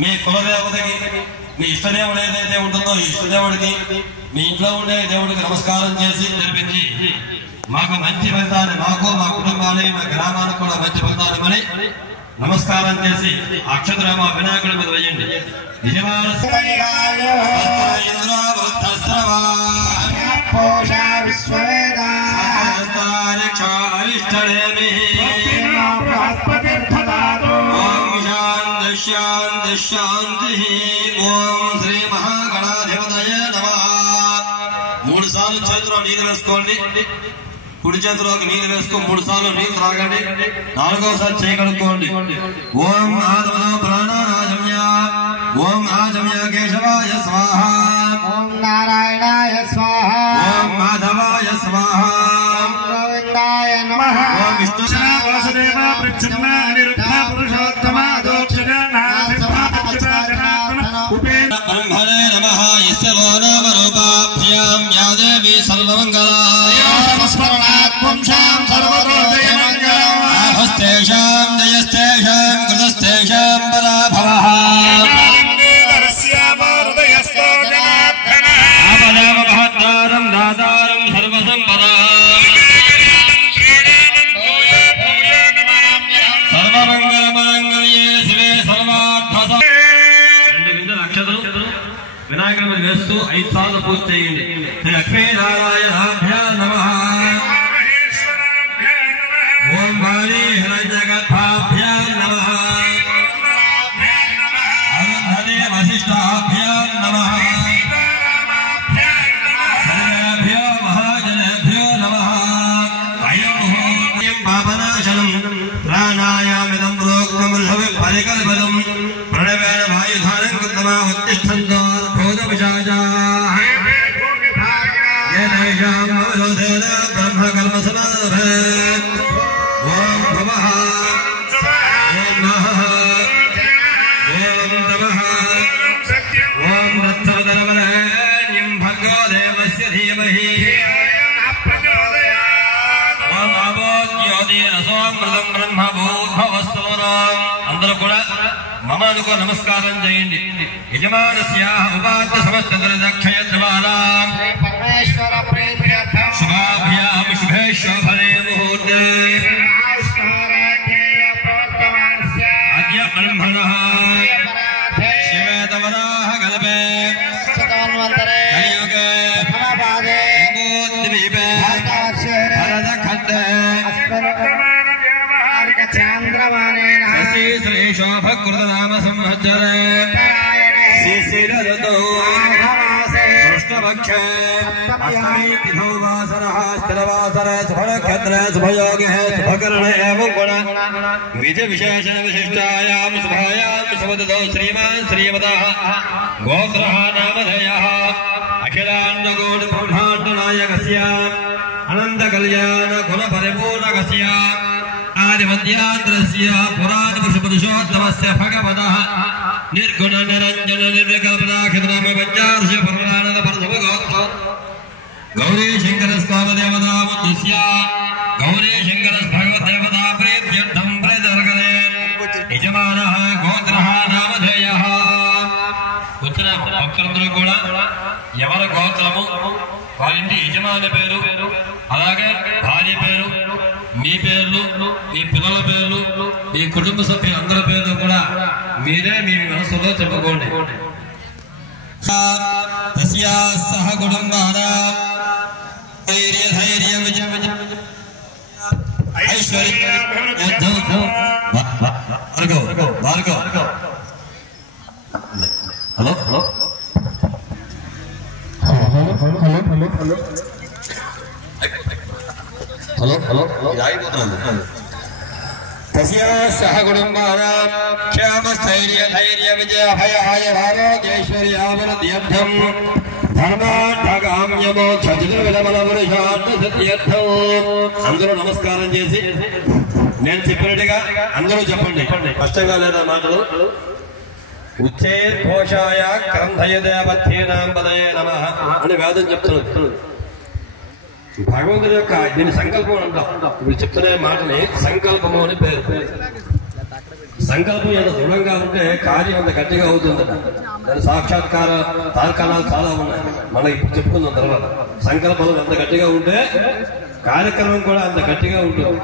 మీ కులదేవతకి మీ ఇష్టదేవుడు ఏదైతే ఉంటుందో ఈ ఇష్టదేవుడికి మీ ఇంట్లో ఉండే దేవుడికి నమస్కారం చేసి జరిపించి మాకు మంచి ఫలితాన్ని మాకు మా కుటుంబాన్ని మా గ్రామానికి కూడా మంచి ఫలితాన్ని మరి నమస్కారం చేసి అక్షతరామ వినాయకుడి మీద వేయండి. శాంతి శాంతి. ఓం శ్రీ మహాగణాధిపతయ నమః. 3 సార్లు చేతిలో నీళ్ళు వేసుకోండి. కుడి చేతిలోకి నీళ్ళు వేసుకో 3 సార్లు నీళ్ళు త్రాగండి. 4వసారి చేయగలుగుకోండి. ఓం ఆదమన ప్రాణారాజమ్య. ఓం ఆజమ్య కేశవాయ స్వాహ. ఓం నారాయణాయ స్వాహ. ఓం మాధవాయ స్వాహ. ఓం గోవిందాయ నమః. ఓం విష్ణు వాసుదేవ ప్రచన్న అనిరుద్ధ పురుషోత్తమ దోక్షజ బ్రహ్మణే నమః. యస్యో నామ రూపాభ్యాం యా దేవి సర్వమంగళా. పుంసాం సర్వదోషయమంగళం. హస్తేషాం జయస్తేషాం కృతస్తేషాం పరాభవః. ఆపదామ మహత్తారం దాతారం సర్వసంపదాం. సర్వమంగళమాంగళ్యే శివే సర్వార్థ. 2 గింజల అక్షతలు వినాయకుడి మీద వేస్తూ 5 సార్లు పూర్తి చేయండి. శ్రీ లక్ష్మీనారాయణాభ్యాం నమః. ఓం వాణీ హిరణ్యగర్భాభ్యాం నమః. అరుంధతే వశిష్ఠాభ్యాం నమః. సర్వేభ్యో మహాజనేభ్యో నమః. అయం ముహూర్తం పాపనాశనం ప్రాణాయామిదం ప్రోక్తం ఋషభి పరికల్పదం ప్రణవేన వాయుధానం కృత్వా ఉత్తిష్టంతో భూతపిశాచాః. ఏతేషాం అవరోధేన బ్రహ్మకల్మసమారభేత్. ఓం భువః. ఓం నః. ఓం తమః. ఓం తత్సవితుర్వరేణ్యం భర్గో దేవస్య ధీమహి. ఓం ఆవోద్యోతిరసోమృతం బ్రహ్మభూద్భవస్తోరాం. అందరూ కూడా మమ అనుకో నమస్కారం చేయండి. యజమానస్యాః ఉపాత్త సమస్త దుర్దక్షయ ద్వారాం పరమేశ్వర ప్రీత్యర్థం శుభాభ్యాం శుభే శోభనే ముహూర్తే అద్య బ్రహ్మణః శివేతవరాహ కల్పే కలియుగే లింగోద్దీపే భరతఖండే శశి శ్రీ శోభకృతనామ సంవత్సరే శిశిరఋతౌ కృష్ణపక్షే అష్టమీ తిథౌ వాసరః స్థిరవాసరే శుభనక్షత్రే శుభయోగే శుభకర్ణే ఏవం గుణ విధి విశేషణ విశిష్టాయాం శుభాయాం శుభదౌ శ్రీమాన్ శ్రీమతః గోత్రః నామధేయః అఖిలాండకోటి బ్రహ్మాండ నాయకస్య అనంత కళ్యాణ గుణ పరిపూర్ణకస్య ఆదిమధ్యాంధ్రస్య పురాణ పురుషోత్తమస్య భగవతః निर्गुण निरंजन निर्विकल्पनाखितनाम पंचादश परमानंद परसव गौरी शंकर स्वाम देवता मुद्दस्य गौरी शंकर भगवत देवता प्रीत्यर्थम प्रेतर्गरे यजमानः गोत्रः नामधेयः వచ్చిన భక్తులందరూ కూడా ఎవరి గోత్రము వారింటి యజమాని పేరు అలాగే భార్య పేరు మీ పేర్లు మీ పిల్లల పేర్లు మీ కుటుంబ సభ్యులందరి పేర్లు కూడా మీరే మీ మనసులో చెప్పుకోండి సహ కుటుంబానాం ధైర్య హలో హలో హలో హలో సహ కుటుంబానాం క్షేమస్థైర్య ధైర్య విజయ భయాయ భారోగ్యేశ్వర్యాభివృద్ధ్యర్థం ధర్మార్థకామ్యమో చతుర్విధమల పురుషార్థ సిద్ధ్యర్థం అందరూ నమస్కారం చేసి నేను చెప్పినట్టుగా అందరూ చెప్పండి కష్టంగా లేదా మాటలు ఉచ్చేర్ఘోషాయ క్రంధయదేవత్యేనాం పదయే నమః అని వేదం చెప్తున్నది భగవంతుడి యొక్క దీని సంకల్పం అంటాం ఇప్పుడు చెప్తున్న మాటని సంకల్పము అని పేరు సంకల్పం ఎంత దృఢంగా ఉంటే కార్యం అంత గట్టిగా అవుతుందట దాని సాక్షాత్కార తార్కాణాలు చాలా ఉన్నాయి మనం ఇప్పుడు చెప్పుకుందాం తర్వాత సంకల్పం ఎంత గట్టిగా ఉంటే కార్యక్రమం కూడా అంత గట్టిగా ఉంటుంది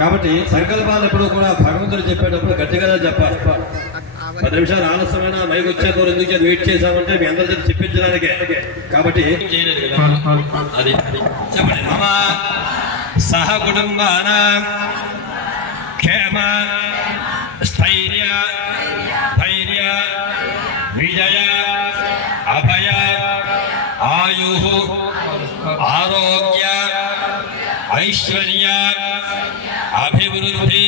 కాబట్టి సంకల్పాలు ఎప్పుడు కూడా భగవంతుడు చెప్పేటప్పుడు గట్టిగానే చెప్పాలి 10 నిమిషాలు ఆలస్యమైన మైకి వచ్చేంత ఎందుకు వెయిట్ చేశామంటే మీ అందరి చెప్పించడానికే కాబట్టి చేయలేదు కదా అది చెప్పండి మమ సహ కుటుంబానాం క్షేమ స్థైర్య ధైర్య విజయ అభయ ఆయు ఆరోగ్య ఐశ్వర్య అభివృద్ధి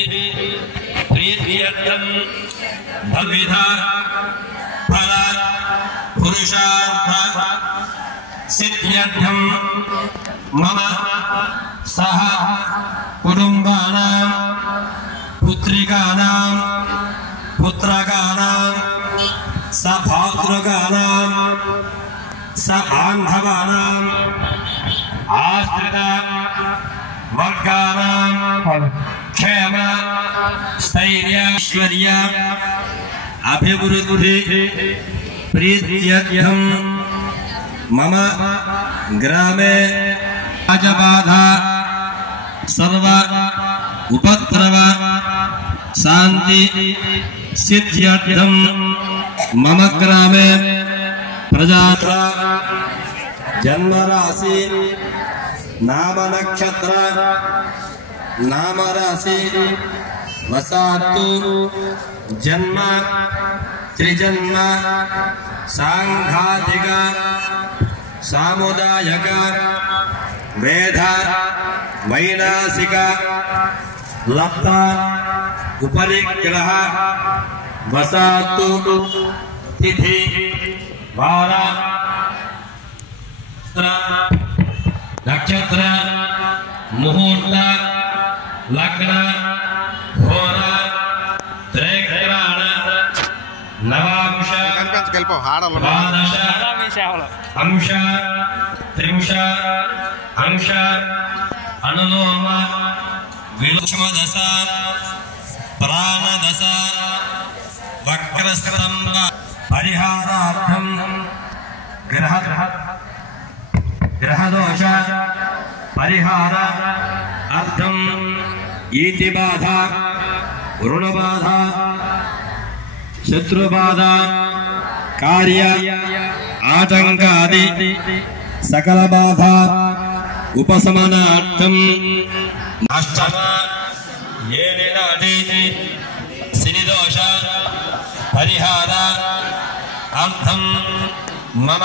ప్రీత్యర్థం భవిధ ఫల పురుషార్థ సిద్ధ్యర్థం మమ సహ కుటుంబానాం పుత్రికానాం పుత్రకానాం సభాతృకానాం సబాంధవానాం ఆశ్రిత వర్గానాం క్షేమ స్థైర్య ఐశ్వర్య అభివృద్ధి ప్రీత్యర్థం మమ గ్రామే రాజబాధ సర్వ ఉపద్రవ శాంతి సిద్ధ్యర్థం మమ గ్రామే ప్రజాత్ర జన్మరాశి నామ నక్షత్ర నామరాశి వసాత్తు జన్మ త్రిజన్మ సాంఘాతిక సాముదాయక వేద వైనాసిక లబ్ధ ఉపరిగ్రహ వసాత్తు తిథి వార నక్షత్ర ముహూర్త లగ్న హోర త్రైగ్రహణ నవాంశ ద్వాదశ అంశ త్రింశ అంశ అనులోమ విలోమదశ ప్రాణదశ వక్రస్తంభ పరిహారార్థం గ్రహదోష పరిహార అర్థం ఈతి బాధ రుణబాధ శత్రుబాధ కార్య ఆటంకాది సకల బాధ ఉపశమనార్థం అష్టమ ఏనాటి శనిదోష పరిహార అర్థం మమ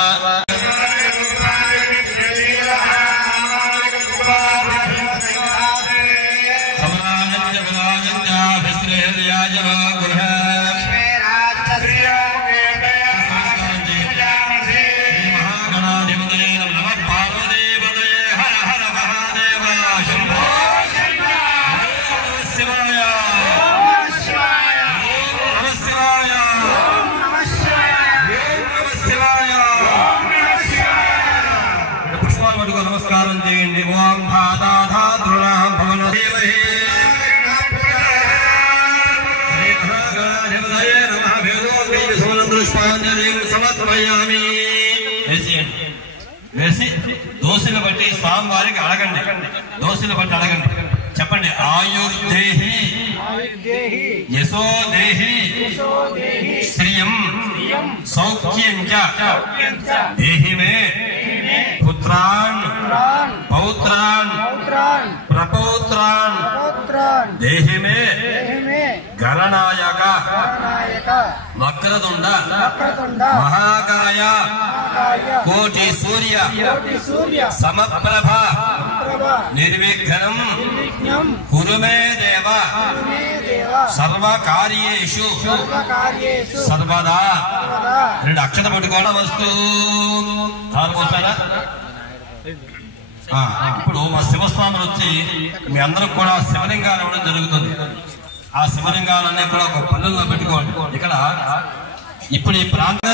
Namaskar. నమస్కారం చేయండి. ఓం ధాతాధాతృణాం భవన దేవహే సమర్పయామి. వేసి దోషులు బట్టి స్వామివారికి అడగండి. దోషులు బట్టి అడగండి. చెప్పండి. ఆయుర్దేహి యశోదేహి శ్రియం సౌఖ్యం చ దేహి మే పుత్రాన్ పౌత్రాన్ ప్రపౌత్రాన్ దేహి మే గణనాయక వక్రతుండ మహాకాయ కోటి సూర్య సమప్రభ నిర్విఘ్నం కురు మే దేవ సర్వకార్యేషు సర్వదా. 2 అక్షత పట్టుకోవడం వస్తూ పోతారా? ఇప్పుడు మా శివస్వాములు వచ్చి మీ అందరూ కూడా శివలింగాలు ఇవ్వడం జరుగుతుంది. ఆ శివలింగాలన్నీ కూడా ఒక పళ్ళులో పెట్టుకోండి. ఇక్కడ ఇప్పుడు ఈ ప్రాంత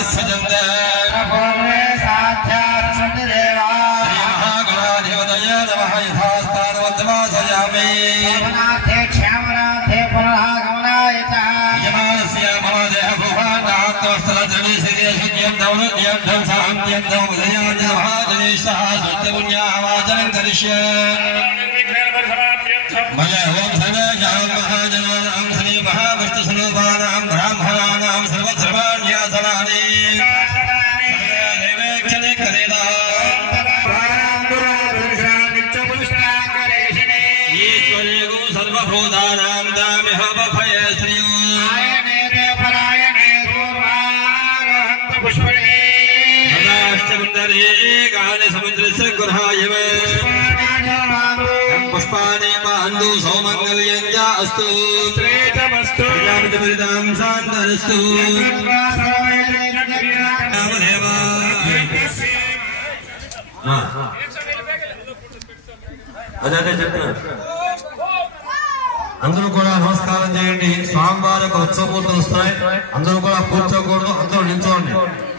బ్రాహ్మణానాం సర్వధర్మాన్యాసనాని సర్వభూతానాం దామిహ భయ శ్రీ సముద్రస్య గృహాయ పుష్పాణి బాంధు సౌమంగళ్యం చ అస్తు ప్రజాపతిపరితాం శాంతరస్తు. అదే చెప్తున్నా. అందరూ కూడా నమస్కారం చేయండి. స్వామివారి యొక్క ఉత్సవమూర్తులు వస్తాయి. అందరూ కూడా కూర్చోకూడదు. అందరూ నిల్చోండి.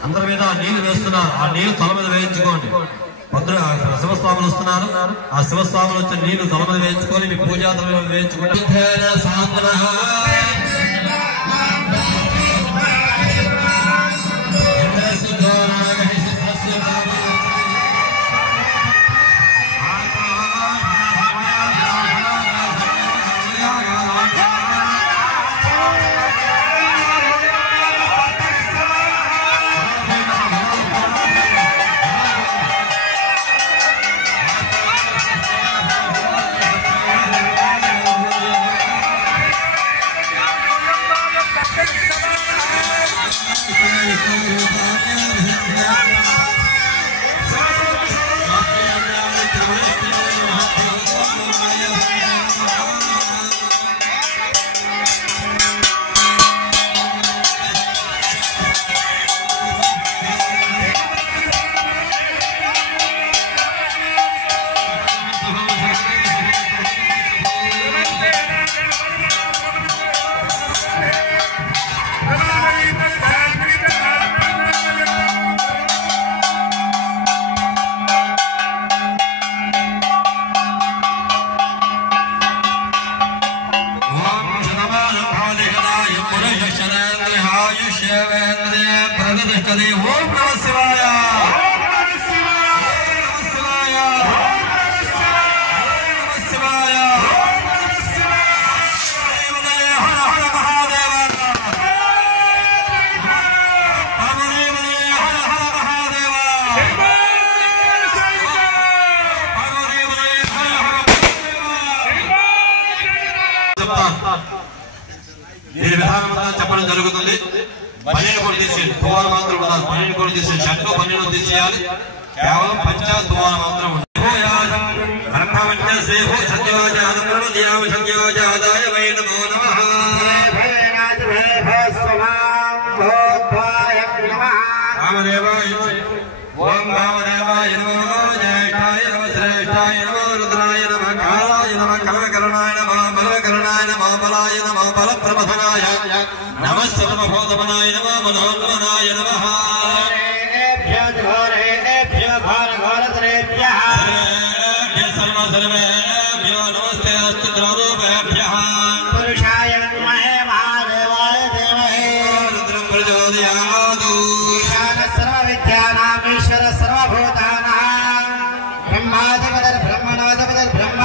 అందరి మీద నీళ్లు వేస్తున్నారు. ఆ నీళ్లు తల మీద వేయించుకోండి. శివస్వాములు వస్తున్నారు. ఆ శివస్వాములు వచ్చి నీళ్లు తల మీద వేయించుకొని మీ పూజా ద్రవ్యాలు వేయించుకుంటే దీని విధానం చెప్పడం జరుగుతుంది. పన్నెండు కూడా తీసేయాలి. తువాలు మాత్రం ఉండాలి. పన్నెండు కూడా తీసేయాలి. షర్ట్లు పన్నెండు తీసేయాలి. కేవలం పంచా తువాలు మాత్రం ఉండాలి. ఓం భామదేవాయ నమో జ్యేష్ఠాయ నమ శ్రేష్ఠాయ నమో రుద్రాయ నమ కాలాయ నమ కలవకరణాయ నమ బలవకరణాయ నమ బలాయ నమ బలప్రమథనాయ నమ సర్వభూతమనాయ నమ మనోన్మనాయ నమ కృణాదు ఈశాన సర్వ విద్యానామీశ్వర సర్వభూతానాం బ్రహ్మాధిపతిర్ బ్రహ్మణోధిపతిర్ బ్రహ్మ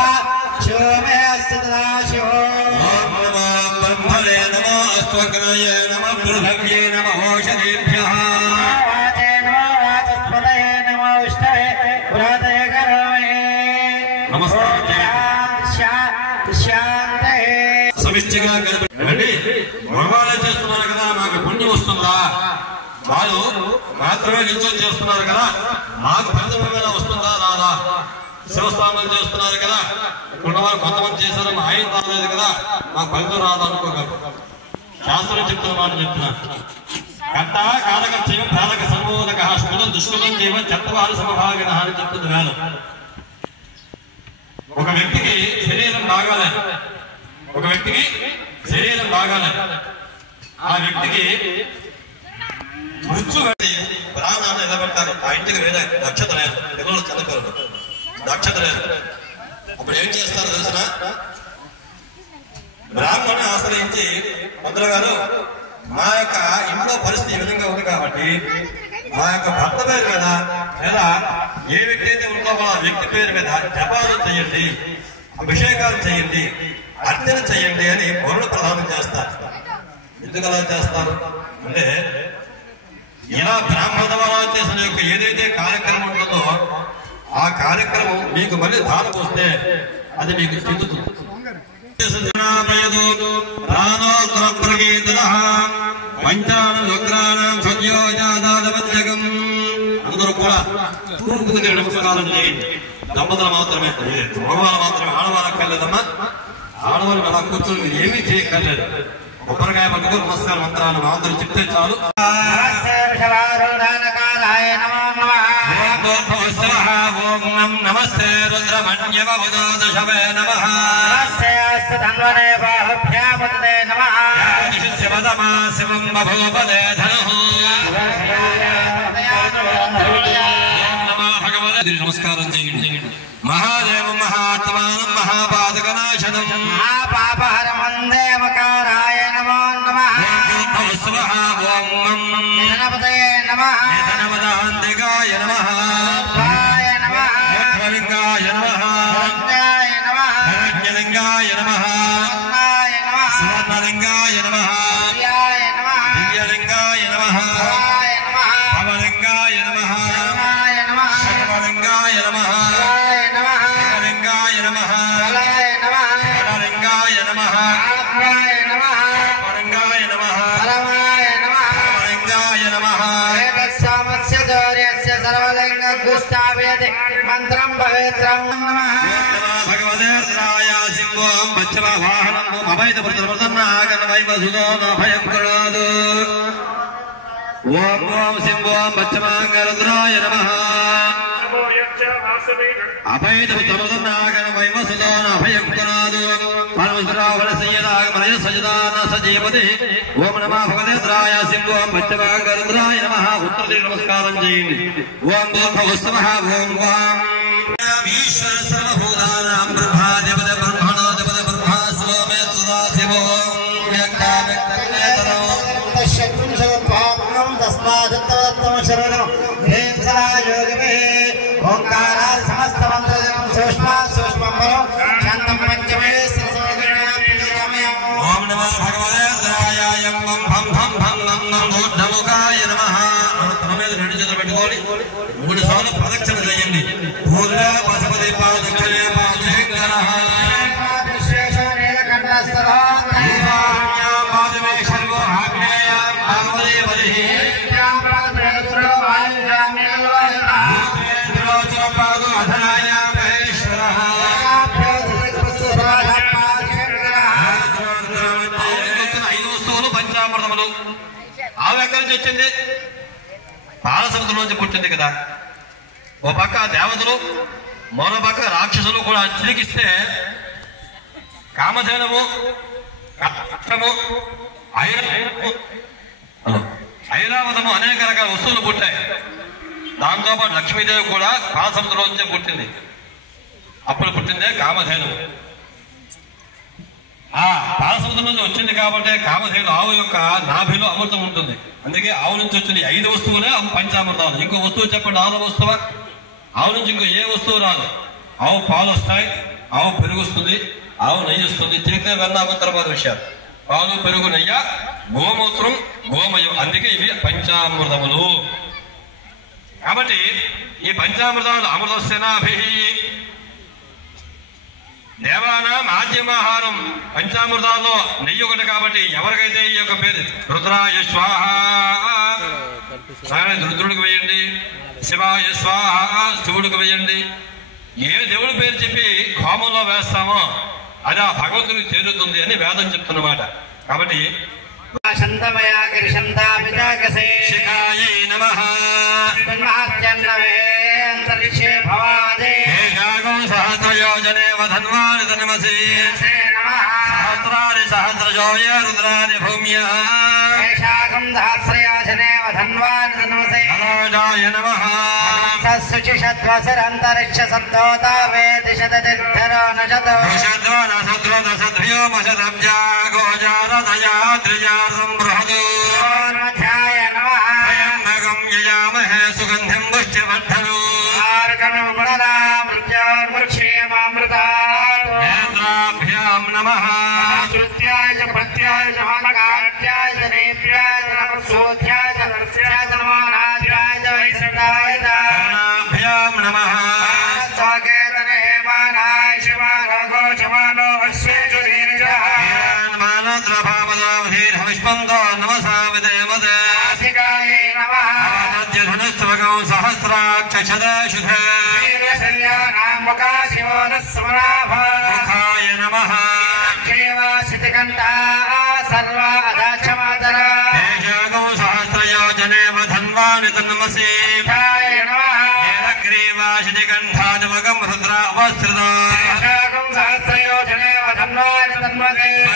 శివో మే అస్తి సదాశివో ఓం నమో బ్రహ్మణే నమో అస్త్వగ్నయే నమో బృహద్యే నమో ఓషధేభ్యః వాచే నమో వాచస్పతయే నమో విష్ణవే బృహదయ కరోమే నమస్కారం శాంతే సమిష్టిగా కనిపెట్టండి. మగవాళ్ళే చేస్తున్నారు కదా, మాకు పుణ్యం వస్తుందా? వాళ్ళు మాత్రమే నిల్చొని చేస్తున్నారు కదా, మాకు ఫలితమైన వస్తుందా రాదా? శివస్థానాలు చేస్తున్నారు కదా, ఉన్నవారు కొంతమంది చేశారు, మా ఆయన రాలేదు కదా, మాకు ఫలితం రాదు అనుకోగలరు. శాస్త్రం చెప్తున్న మాట చెప్తున్నా. కర్త కారక చేయ ప్రారక సంబోధక శుభం దుష్కృతం చేయ చట్టవారు సమభాగిన అని చెప్తుంది వేదం. ఒక వ్యక్తికి శరీరం బాగాలేదు, ఒక వ్యక్తికి శరీరం బాగాలేదు, ఆ వ్యక్తికి మృత్యు ప్రాణాన్ని నిలబెట్టాలి. ఆ ఇంటికి వేరే దక్షత లేదు, ఎవరు చదువుకోరు, దక్షత లేదు. అప్పుడు ఏం చేస్తారు తెలిసిన? బ్రాహ్మణ్ణి ఆశ్రయించి మంత్రులు గారు, మా యొక్క ఇంట్లో పరిస్థితి ఈ విధంగా ఉంది కాబట్టి మా యొక్క భర్త పేరు మీద లేదా ఏ వ్యక్తి అయితే ఉందో ఆ వ్యక్తి పేరు మీద జపాలు చేయండి, అభిషేకాలు చేయండి, అర్చన చేయండి అని పౌరులు ప్రదానం చేస్తారు. ఎందుకు అలా చేస్తారు అంటే, ఇలా బ్రాహ్మణ ద్వారా చేసిన యొక్క ఏదైతే కార్యక్రమం ఉంటుందో ఆ కార్యక్రమం మీకు మళ్ళీ దానికి వస్తే అది మీకు చెందుతుంది. అందరూ కూడా తూర్పు నమస్కారం చేయండి. దంపతులు మాత్రమే, మగవాళ్ళు మాత్రమే, ఆడవాళ్ళకి వెళ్ళదమ్మా. ఆడవాళ్ళకి అలా కూర్చొని మీరు ఏమీ చేయక్కర్లేదు. కొబ్బరికాయ పట్టుకుని నమస్కారం మంత్రాలు అందరూ చెప్తే చాలు. ఓం నమస్తే రుద్రమణ్యమవదోదశవే నమః. శివం బభూపదే ధనుః. నమస్కారం చేయండి. మహాదేవ మహాత్మానం మహాపాదకనాశనం మహాపాపహరం వందే మకారాయ నమో నమః. ఓం నిధనపతయే నమః. నిధనవదాంతికాయ నమః. లింగాయ నమః. లింగాయ నమః. లింగాయ నమః. లింగాయ నమః. లింగాయ నమః. సువర్ణలింగాయ నమః. లింగాయ నమః. దివ్యలింగాయ నమః. లింగాయ నమః. భవలింగాయ నమః. లింగాయ నమః. సర్వలింగాయ నమః. లింగాయ నమః. లింగాయ నమః. లింగాయ నమః. లింగాయ నమః. ఆత్మాయ నమః. లింగాయ నమః. పరమాయ నమః. లింగాయ నమః. ఏకస్సామస్య దౌర్యస్య సర్వలింగగుష్టావేది మంత్రం పవిత్రం నమః. భగవదే రుద్రాయ సింహం పశ్చిమ వాహనం అభైత ప్రసన్నాగణవైవసుదో భయం కృణాదు. ఓం ఓం సింహం పశ్చిమాంగ రుద్రాయ నమః. అభైత ప్రసన్నాగణవైవసుదో భయం కృణాదు. పరమసురావణ సయ్యదాగమనయ సజదాన సజీవతి. ఓం నమః భగవదే రుద్రాయ సింహం పశ్చిమాంగ రుద్రాయ నమః. ఉత్తర నమస్కారం చేయండి. ఓం భూర్భువస్సువః. ఓం వాం ఈశ్వర సర్వభూతానాం బ్రహ్మాధిపతి బ్రహ్మణోధిపతి బ్రహ్మా శివో మే సదాశివో వ్యక్తావ్యక్తనేతరో శక్తిం శరత్వాం తస్మాదిత్తవత్తమ శరణం యోగిభిః ఓంకారాది సమస్త మంత్రజనం సూక్ష్మం శాంతం పంచమే ఓం నమో భగవతే రుద్రాయ వం భం భం భం నం నం ఊర్ధ్వముఖాయ నమః. తన మీద రెండు చేతులు పెట్టుకోవాలి, 3 సార్లు ప్రదక్షిణ చేయండి. పూర్వ పశుపతి పాదక్షిణే పాదశంకరః. ఈశాన్యాం పాదమే శర్వో ఆగ్నేయాం భాగవతే బలిః. రుద్రేంద్రోచన పాదో అధనాయాం మహేశ్వరః. 5 వస్తువులు పంచామృతములు. ఆవు ఎక్కడి నుంచి వచ్చింది? పాలసముద్రం నుంచి పుట్టింది కదా. ఓ పక్క దేవతలు, మరో పక్క రాక్షసులు కూడా చిలికిస్తే కామధేనము, కష్టము, ఐరావతము అనేక రకాల వస్తువులు పుట్టాయి. దాంతోపాటు లక్ష్మీదేవి కూడా పాలసముద్రం నుంచే పుట్టింది. అప్పుడు పుట్టిందే కామధేనువు. ఆ పాలసముద్రం నుంచి వచ్చింది కాబట్టి కామధేను ఆవు యొక్క నాభిలో అమృతం ఉంటుంది. అందుకే ఆవు నుంచి వచ్చింది 5 వస్తువులే పంచామృతాలు. ఇంకో వస్తువు చెప్పండి, 6వ వస్తువు. ఆవు నుంచి ఇంకో ఏ వస్తువు రాదు. ఆవు పాలు వస్తాయి, ఆవు పెరుగు వస్తుంది, ఆవు నెయ్యి వస్తుంది. తిరిగితే వెన్న తర్వాత విషయాలు. పాలు, పెరుగు, నెయ్య, గోమూత్రం, గోమయం, అందుకే ఇవి పంచామృతములు. కాబట్టి ఈ పంచామృతాలు అమృతస్యనాభి దేవానాం ఆద్యమాహారం. పంచామృతాల్లో నెయ్యి ఒకటి కాబట్టి ఎవరికైతే ఈ యొక్క పేరు రుద్రాయ స్వాహ, రుద్రుడికి వేయండి. శివాయ స్వాహ, శివుడికి వేయండి. ఏ దేవుడి పేరు చెప్పి హోమంలో వేస్తామో అది ఆ భగవంతుడికి చేరుతుంది అని వేదం చెప్తున్నమాట. కాబట్టి శిఖాయై నమః సహస్రయోజనే వధన్వాని తన్మసి సహస్రాని సహస్రజోయ రుద్రాని భూమ్యః అనోజాయ నమః శుచిషద్వసరంతరిక్ష సప్తోత వేదిశతదిర్ధరో నశతో నశద్వనసద్వదసద్భ్యో మశదబ్జా గోజారదయా త్రిజార్దం బృహదో త్రయంబకం యజామహే సుగంధిం పుష్టివర్ధనో నేత్రాభ్యాం నమః కర్ణాభ్యాం నమః మానద్రభావదావధీర్హవిష్పంతో నమసా విదేవదే ధనుస్తవకం సహస్రాక్షశుధే ముఖాయ నమః ఏషాగం సహస్రయోజనే వధన్వాని తన్మసి ఏలగ్రీవాశితికంఠాదిమగం రుద్రావస్త్రితో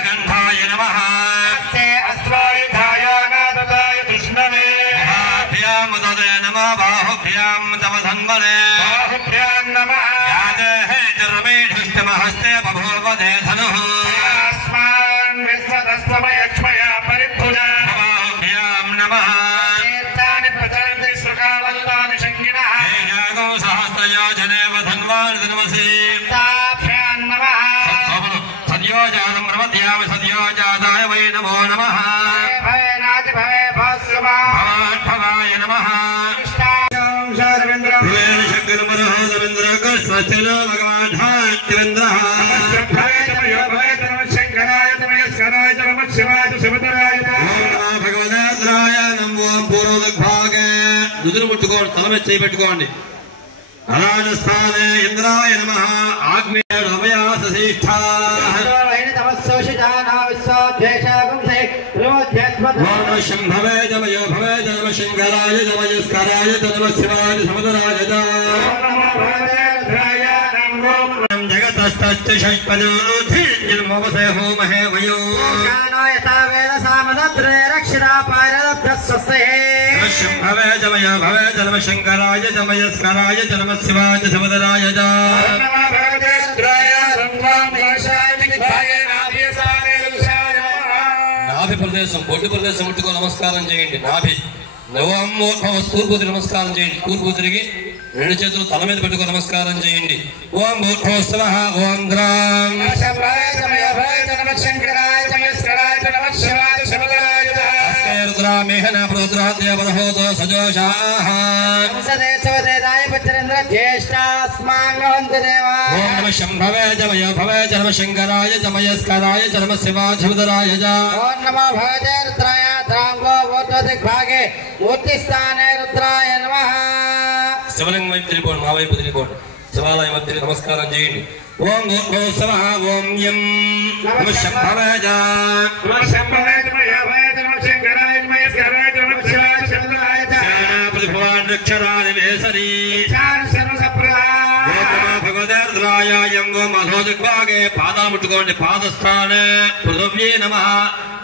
కంఠాయ నమః బాహుభ్యాం తదే నమః బాహుభ్యాం తవ ధన్వనే యాదేహే రమేఢిష్టమహస్తే బభూవదే ధనుః బాహుభ్యాం నమః ఏషాగం సహస్రయోజనే వధన్వాని తన్మసి సద్యోజాతం ప్రమధ్యామి సద్యోజాతాయ వై నమో నమః భవాయ నమః స్వస్తినో భగవాన్వేంద్రః భగవదాయ నమో పూర్వదిగ్భాగే నుదురు ముట్టుకోండి, తల మీద చేయి పెట్టుకోండి. అరాజస్థానే ఇంద్రాయ నమః ఆగ్నేయమయాసశిష్ఠా శంభవే జమయో భవే జనమ శంకరాయ జమయస్కరాయ జనమ శివాయ సమదరాయ జగతస్తోమహే వయో శంభవే జమయో భవే జనమ శంకరాయ జమయస్కరాయ జనమ శివాయ సమదరాయ నాభి ప్రదేశం, బొడ్డు ప్రదేశం ముట్టుకో నమస్కారం చేయండి. నాభి తూర్పు నమస్కారం చేయండి. తూర్పు తిరిగి 2 చేతులు తల మీద పెట్టుకో నమస్కారం చేయండి. ఓం భూర్భువః ఓం గ్రాం రుద్రామేహనాప్రోద్రాద్యవరహోతో సజోషాః ఓం నమః శంభవే జమయో భవే జనమ శంకరాయ జమయస్కరాయ జనమ శివాయ సమదరాయ శివలింగం వైపు తిరిగిపోండి, మా వైపు తిరిగిపోండి. శివాలయం వైపు తిరిగి నమస్కారం చేయండి. ఓం భూర్భువః ఓం యం నమః శంభవే భగవద్రాయ పాదాలు ముట్టుకోండి. పాదస్థానే పృథివ్యే నమః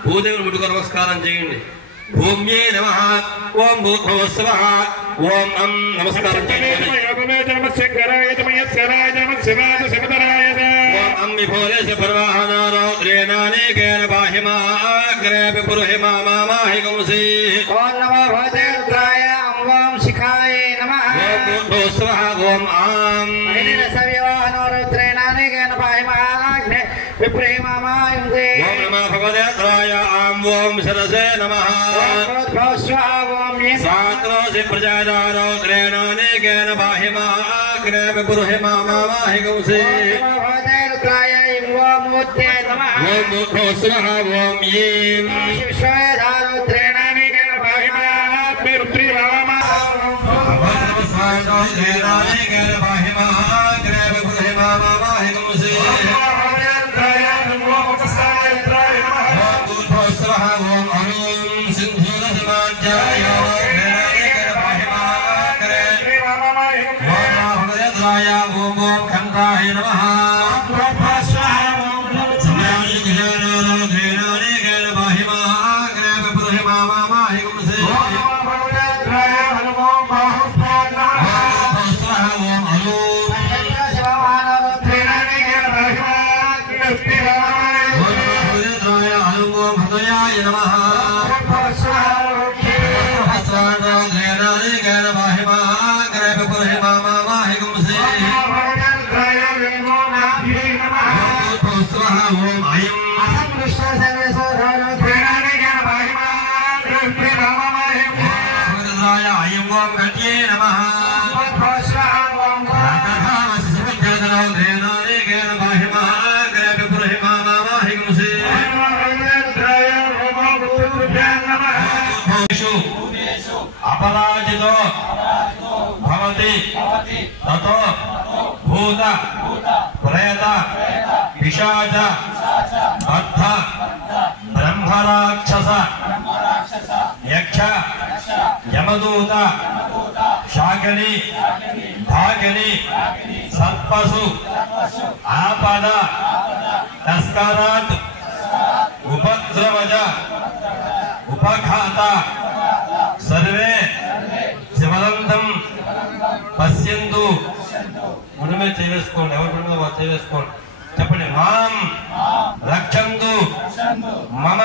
భూదేవుని ముట్టుకో నమస్కారం చేయండి. భూమ్యే నమః ఓం భూర్భువః ఓం అం నమస్కారం చేయండి. ఓం अम्बिफोलेश प्रवाहनारोद्रेणानेकेन बाह्यमाग्रेऽपि पुरुहिमामाहिगुंसि ओम नमो भगवते रुद्राय ओम शिखाय नमः ओम स्वः ओम आम रुद्रेणानेकेन बाह्यमाग्ने विप्रेमामायुंसे ओम नमः भगवते रुद्राय ओम सरसे नमः सात्रोऽसि प्रजादारोद्रेणानेकेन बाह्यमाग्रेऽपि पुरुहिमामाहिगुंसि ओम स्वः ओम येम अपराजितो भवति ततो भूत प्रेत पिशाच बद्ध ब्रह्मराक्षस यक्ष यमदूत शाकिनी भागिनी सर्पसु आपद तस्करात् उपद्रवज उपघात सर्वे शिवदंतं पश्यन्तु उनमें चेवेस्कोंड एवरुंडो वो चेवेस्कोंड చెప్పండి మాం రక్షంతు మమ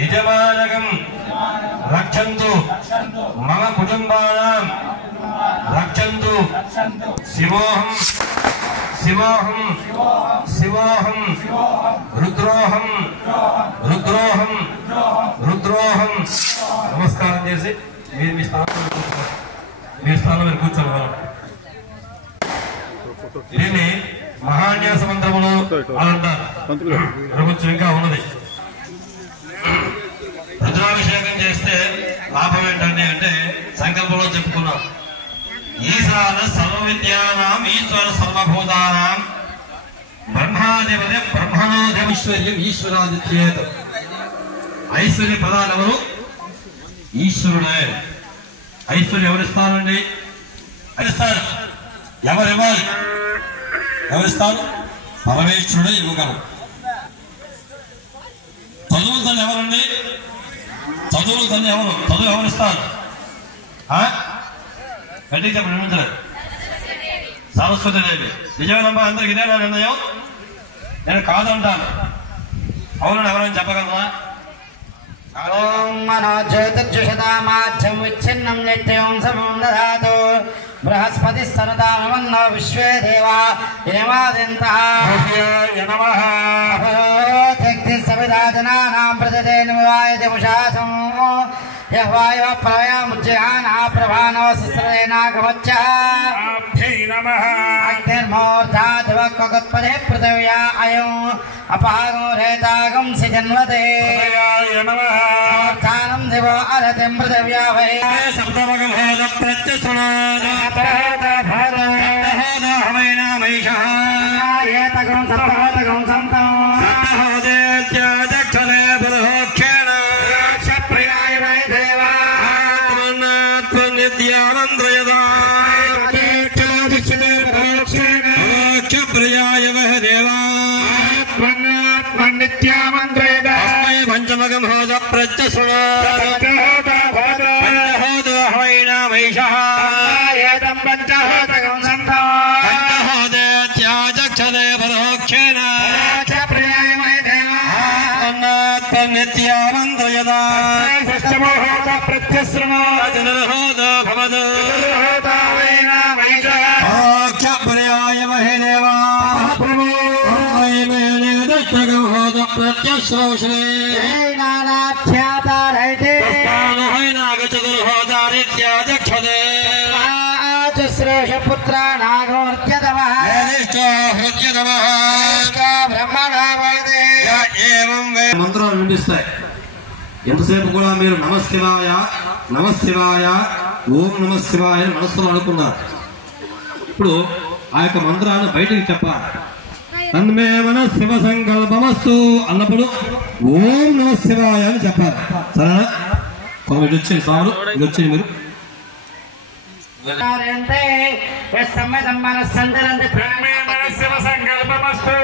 యజమానకం రక్షంతు మమ కుటుంబానాం రక్షంతు శివోహం శివోహం శివోహం రుద్రోహం రుద్రోహం రుద్రోహం నమస్కారం చేసి మీ స్థానంలో కూర్చోవాలి దీన్ని మహాన్యాస మంత్రములు అంటారు కొంచెం ఇంకా ఉన్నది రుద్రాభిషేకం చేస్తే లాభం ఏంటండి అంటే సంకల్పంలో చెప్పుకున్నాం ఈశాన సర్వ విద్యానాం ఈశ్వర సర్వభూతానాం బ్రహ్మాధిపతి బ్రహ్మణోధైశ్వర్యం ఈశ్వరాదిత్యేత ఐశ్వర్య ప్రధానములు ఈశ్వరుడే ఐశ్వర్యం ఎవరిస్తారండి ఇస్తారు ఎవరివ్వాలి ఎవరిస్తారు పరమేశ్వరుడే ఇవ్వగలరు చదువులు తల్లి ఎవరండి చదువులు తల్లి ఎవరు చదువు ఎవరిస్తారు గట్టిగా చెప్పండి నిర్మించలేదు సరస్వతీదేవి నిజమేనమ్మా అందరికి ఇదేనా నిర్ణయం నేను కాదంటాను అవును ఎవరైనా చెప్పగలరా ఓం మనో జ్యోతిర్జుషతామాధ్యం విచ్ఛిన్నం నిత్యం సమం దదాతు బృహస్పతి స్తనదామన్న విశ్వే దేవా ఏమాదింతః నమః శక్తి సవిదా జనానాం ప్రదదే నివాయతి ముషాసం యహ్వాయవ ప్రళయముజ్జయానా ప్రభానవ శస్త్రేణాగమచ్చః అభ్యై నమః అగ్నిర్మూర్ధాద్వక్వగత్పదే పృథివ్యా అయం అపాగో రేతాగం సిజన్వతే నమః స్థానం దివో అరతిం పృథివ్యా వై సప్తమగం హోద ప్రత్యసునాద తహత భర తహత హవైనా మైషః ఏతగం సప్తహతగం సంతం సప్తహోదేత్య దక్షలే బలహోక్షేణ ప్రియాయ వై దేవా ఆత్మనాత్మ నిత్యానందయదా ప్రియాయ వై దేవా నిత్యామంత్రేదా పంచమగం హోద ప్రత్యసునాదో హైనా మైషః ఏతం పంచహోదగం సంతం పంచహోదేత్యాచక్షదే పరోక్షేణ మంత్రాలు వినిపిస్తాయి. ఎంతసేపు కూడా మీరు నమశివాయ నమశివాయ ఓం నమశివాయ అని మనస్సులో అనుకున్నారు. ఇప్పుడు ఆ యొక్క మంత్రాన్ని బయటికి చెప్పాలి. తన్మే మన శివ సంకల్పమస్తు అన్నప్పుడు ఓం నమశివాయ అని చెప్పాలి. సరేనా? కొంచెం వచ్చేది స్వాములు, ఇది వచ్చేది మీరు శివ సంకల్పమస్తు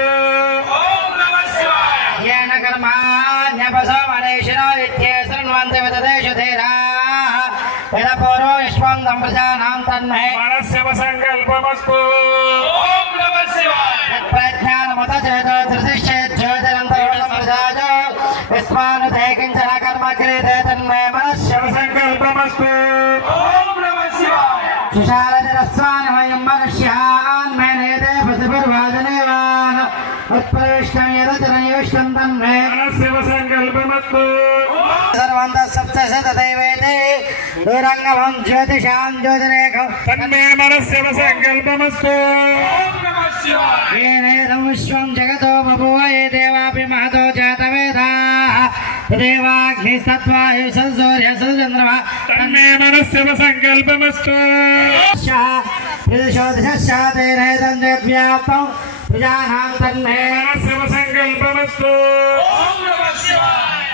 శివ సంకల్పమస్తు శివ సంకల్పమస్తు శివ సంకల్పమస్తు రంగం జ్యోతిషాం జ్యోతిరేఖం తన్మే మన శివ సంకల్పమస్తు ఏనేదం విశ్వం జగతో బభూవ ఏ దేవాపి మహతో జాతవేదాః దేవాగ్నిస్తత్వాయు సూర్య చంద్రమ తన్మే మన శివ సంకల్పమస్తు ప్రజోదిషాతేనేదం జగద్వ్యాప్తం ప్రజానాం తన్మే శివ సంకల్పమస్తు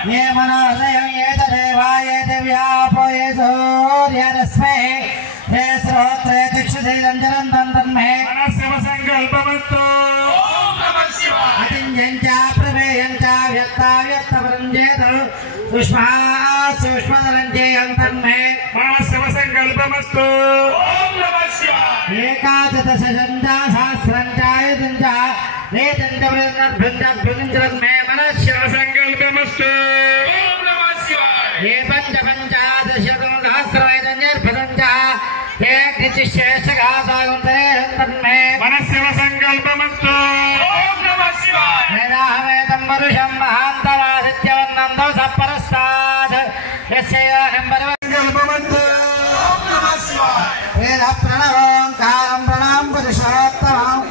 ये मनोदयं ये तदेवा ये दिव्यापो ये सूर्यरश्मे ये श्रोत्रे दिक्षुधैरञ्जनं तन्मे శివ సంకల్పమస్తు अतिञ्जञ्च प्रमेयञ्च व्यक्ताव्यक्तपरञ्चेतु सूक्ष्मा सूक्ष्मतरञ्चेयं तन्मे శివ సంకల్పమస్తు एकादशञ्च सहस्रञ्च युतञ्च नेतञ्च वृन्दर्भुञ्जन्मे मनः శివ సంకల్పమస్తు ये पञ्चपञ्चादशतं सहस्रमेतञ्जर्भुतञ्च ये कृचिशेषघासागुन्तरे శివ సంకల్పమస్తు वेदाहमेतं वरुषं महान्तरादित्यवर्णं तौ सपरस्तात् यस्यैवाहं సంకల్పమస్తు वेदप्रणवोङ्कारं प्रणां पुरुषोत्तमम्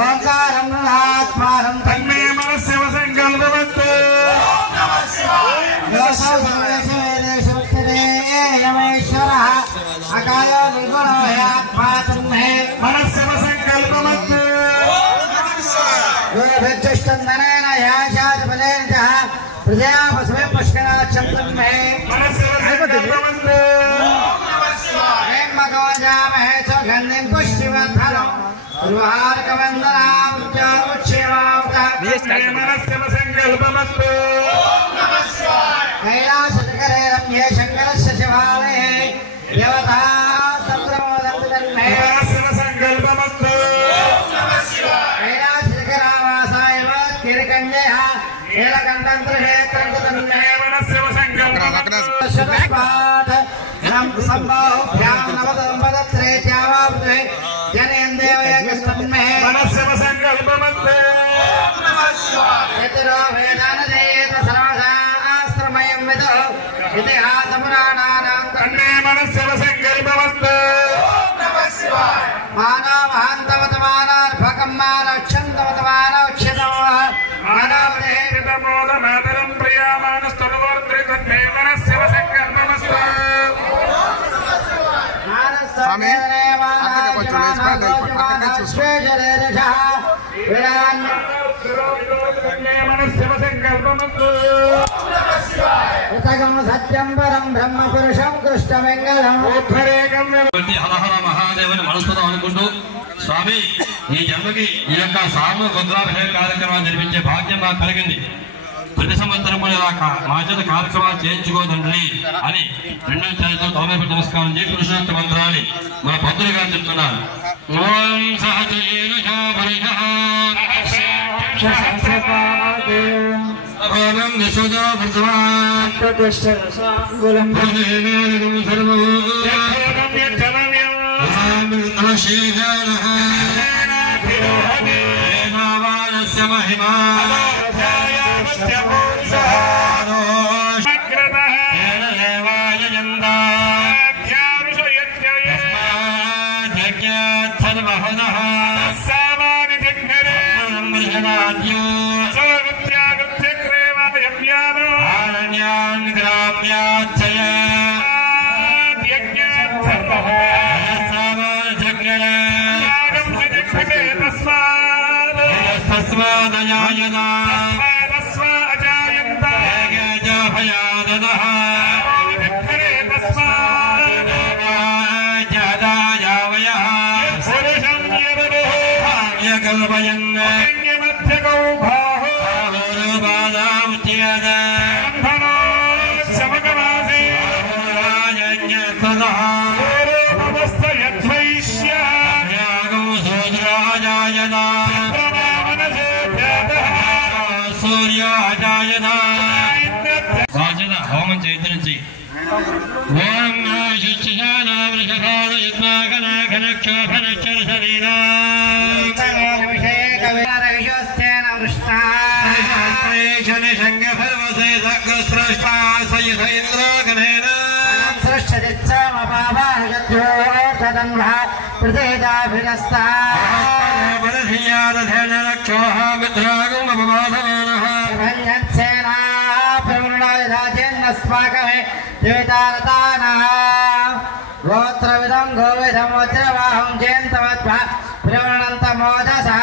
ओङ्कारं प्रणात्मानं తన్మే మన శివ సంకల్పమస్తు योऽसौ सर्वेषु वेदेषु उच्यते यमेश्वरः अकायो निर्गुणो ह्यात्मा तन्मे శివ సంకల్పమస్తు योभिर्जुष्टन्दनेन याशादिपदेन च प्रजया पशुभिः पुष्कराक्षं तन्मे శివ సంకల్పమస్తు हेमगोजामहे सुगन्धिं पुष्टिवर्धनम् శివ సంకల్పమస్తు कैलासशिखरे रम्ये शङ्करस्य शिवालये देवता सत्रमोदन्ति तन्मे శివ సంకల్పమస్తు कैलासशिखरावासाय तिरकञ्जयः नीलकण्ठं त्रिनेत्रं तन्मे శివ సంకల్పమస్తు शतस्मात् संभोभ्यां नवदम्पदत्रे चावाप्ते जनेन्द्रेवयकस्तन्मे శివ సంకల్పమస్తు यतिरो वेदानदेयेत सर्वशास्त्रमयं विदुः इतिहासपुराणानां తన్మే మన శివ సంకల్పమస్తు मानवहान्तवतमानार्भकं मानक्षन्तवतमानक्षितं मानवदेः పితమోద మాతరం ప్రియామానస్తనువర్త్రి తన్మే మన శివ సంకల్పమస్తు మన శివ సంకల్పమస్తు సత్యం పరం బ్రహ్మ పురుషం కృష్ణమంగళం హరహర మహాదేవుని మనసుతో అనుకుంటూ స్వామి ఈ జన్మకి ఈ యొక్క సామూహిక రుద్రాభిషేక కార్యక్రమాన్ని నిర్మించే భాగ్యం నాకు కలిగింది. ప్రతి సంవత్సరం కూడా మా చేత కార్యక్రమాలు చేయించుకోదండి అని రెండు చేతులతో తోమేపట్టి నమస్కారం చేసి పురుషోత్తమ మంత్రాన్ని మన పంతులు గారు చెప్తున్నారు. ఓం సహజ ఓం యశోదా భగవాన్ ప్రతిష్టంగులం దేవానస్య మహిమా హోమం చేయించి ఓం గోత్రవిధం గోవిధం వజ్రవాహం జయంతవత్వ ప్రవణంత మోదసా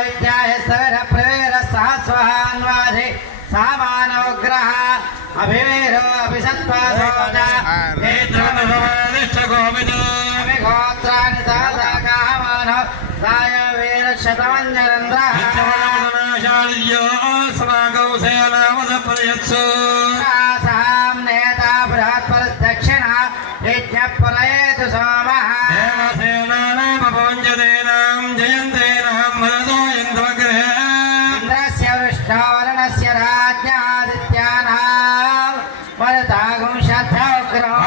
విద్యాయ సవిర ప్రవీర సహస్వాన్వాది సామానోగ్రహ అభివీరో అభిసత్వాదోజ గోత్రాన్ని సహసాకామానో సాయ వీర శతమంజరేంద్ర నేతా బృహత్పర దక్షిణ యజ్ఞపరయేతు సోమః ఇంద్రస్య వృష్ణవర్ణస్య రాజ్ఞాదిత్యానాం వరతాగుం శతోగ్రహ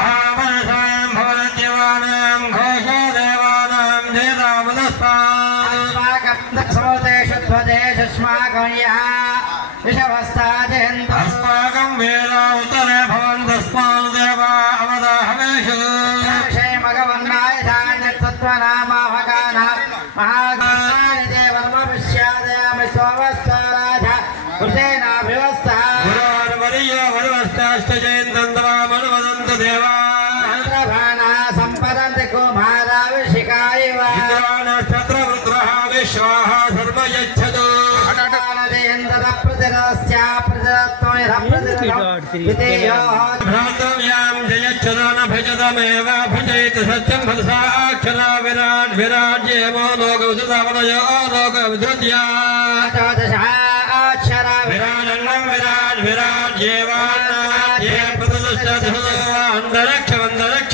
సముదేషు ధ్వజేషు స్మాకం యః విషవస్తాజయంత అస్మాకం వేదా ఉత్తరే భవంతస్మాన్ దేవా అవదాహవేషు మగవన్నాయ ధాన్యత్వనామావకాన మహాగాని దేవర్మవిష్యాదయామి సోమస్వరాజ కృతేనాభివస్తా గురోర్వర్యో వరువస్తాష్టజయంతంతవామనువదంతు దేవా చంద్రభానా సంపదంతి కుమారావిషికాయివ నక్షత్రవృత్రః విశ్వాః ధర్మ యచ్చదు భ్రాతవ్యాం జయచ్చదాన భజతమేవ భజయిత సత్యం భదసాక్షరా విరాట్ విరాజ్యేమో లోకవిదుతావనయో లోక విధృత్యా విరాజన్నం విరాట్ విరాజ్యేవాన్యే ప్రతిష్ఠితో అంతరిక్ష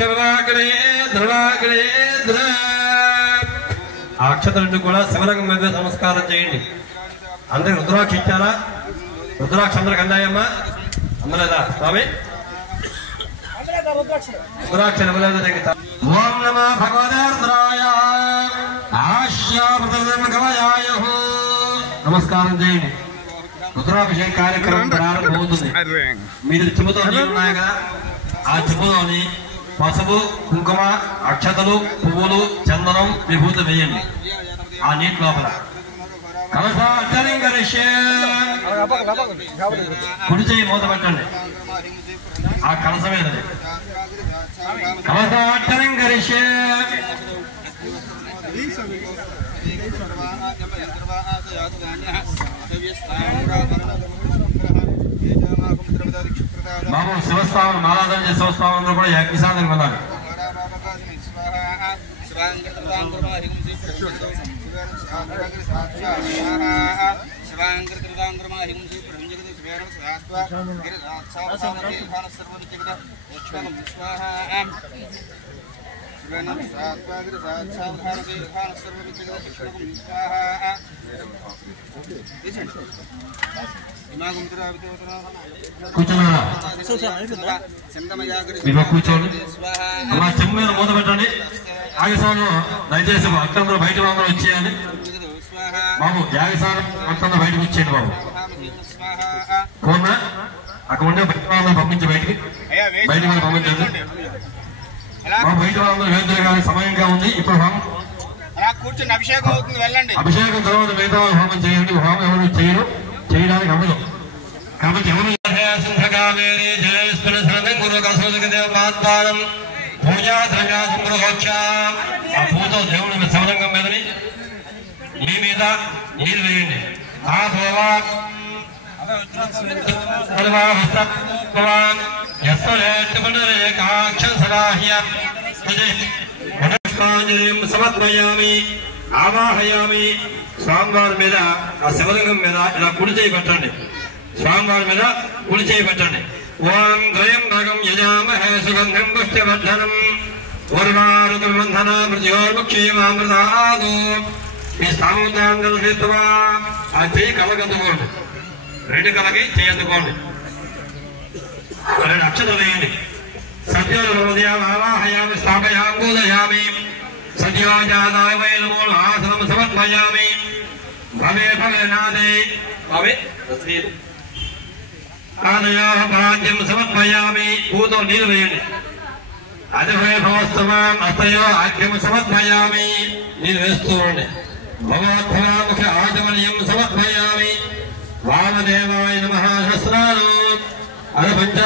ధ్రువాగ్రే ధ్రువాగ్రే ధ్రువ ఆ అక్షతలను కూడా శివలింగం మీద నమస్కారం చేయండి. అందరికి రుద్రాక్ష ఇచ్చారా? రుద్రాక్ష అందరికి అందాయమ్మా? అందలేదా స్వామి? రుద్రాక్ష ఇవ్వలేదు. ఓం నమో భగవతే రుద్రాయ ఆశ్యామృతమగమయాయ నమస్కారం చేయండి. రుద్రాభిషేక కార్యక్రమం ప్రారంభమవుతుంది. మీరు చెబుతో నీళ్ళు ఉన్నాయి కదా, ఆ చెబుతోని పసుపు కుంకుమ అక్షతలు పువ్వులు చందనం విభూతి వేయండి ఆ నీటి లోపల. కుడి చేయి మూత పెట్టండి ఆ కలస మీద. కలసాట్టరం గరిష్యే బాబు శివస్థానం మాలాదం చేసే శివస్థానంలో కూడా యజ్ఞసాధనకు వెళ్ళాలి. కూర్చున్నారా? ఇవ్వ కూర్చోండి. అలా చెంబు మీద మూత పెట్టండి. యాగశాలను దయచేసి అక్కడందరూ బయట వాళ్ళందరూ వచ్చేయాలి బాబు. యాగశాలం అక్కడందరూ బయటకు వచ్చేయండి బాబు. కోన అక్కడ ఉండే బయట వాళ్ళని పంపించి బయటికి వాళ్ళు పంపించండి బాబు. బయట వాళ్ళందరూ వేదికగా సమయంగా ఉంది. ఇప్పుడు కూర్చొని అభిషేకం అవుతుంది, వెళ్ళండి. అభిషేకం తర్వాత మిగతా వాళ్ళు హోమం చేయండి. హోమం ఎవరు చేయడానికి అవ్వదు కాబట్టి ఎవరు పూజా ద్రవ్యాసంగోక్ష ఆ పూతో దేవుడి శివలింగం మీదని మీ మీద నీరు వేయండి. ఆ సమర్పయామి ఆవాహయామి. స్వామివారి మీద ఆ శివలింగం మీద ఇలా కుడి చేయి పెట్టండి. స్వామివారి మీద కుడి చేయి పెట్టండి. ఓం త్రయం భగం యజామహే సుగంధం పుష్టివర్ధనం ఉర్వారుకబంధన మృత్యోర్ముక్షీమామృతాదు. మీ స్థానం చేస్తువా ఆ చెయ్యి కలగందుకోండి. రెండు కలగి చేయందుకోండి. రెండు అక్షతలు వేయండి. సత్యోదయావాహయామి స్థాపయామి బోధయామి సత్యోజాతాయ వై నమో ఆసనం సమర్పయామి. భవే భవేనాదే భవే ఆదయా భాగ్యం సమర్పయామి. భూతో నీరు వేయండి. అధివే భవస్తవాన్ అస్తయో ఆగ్యం సమర్పయామి. నీరు వేస్తూ ఉండండి. భగవద్భవాముఖ ఆచమనీయం సమర్పయామి. వామదేవాయ నమః సహస్రాలు అది పంచ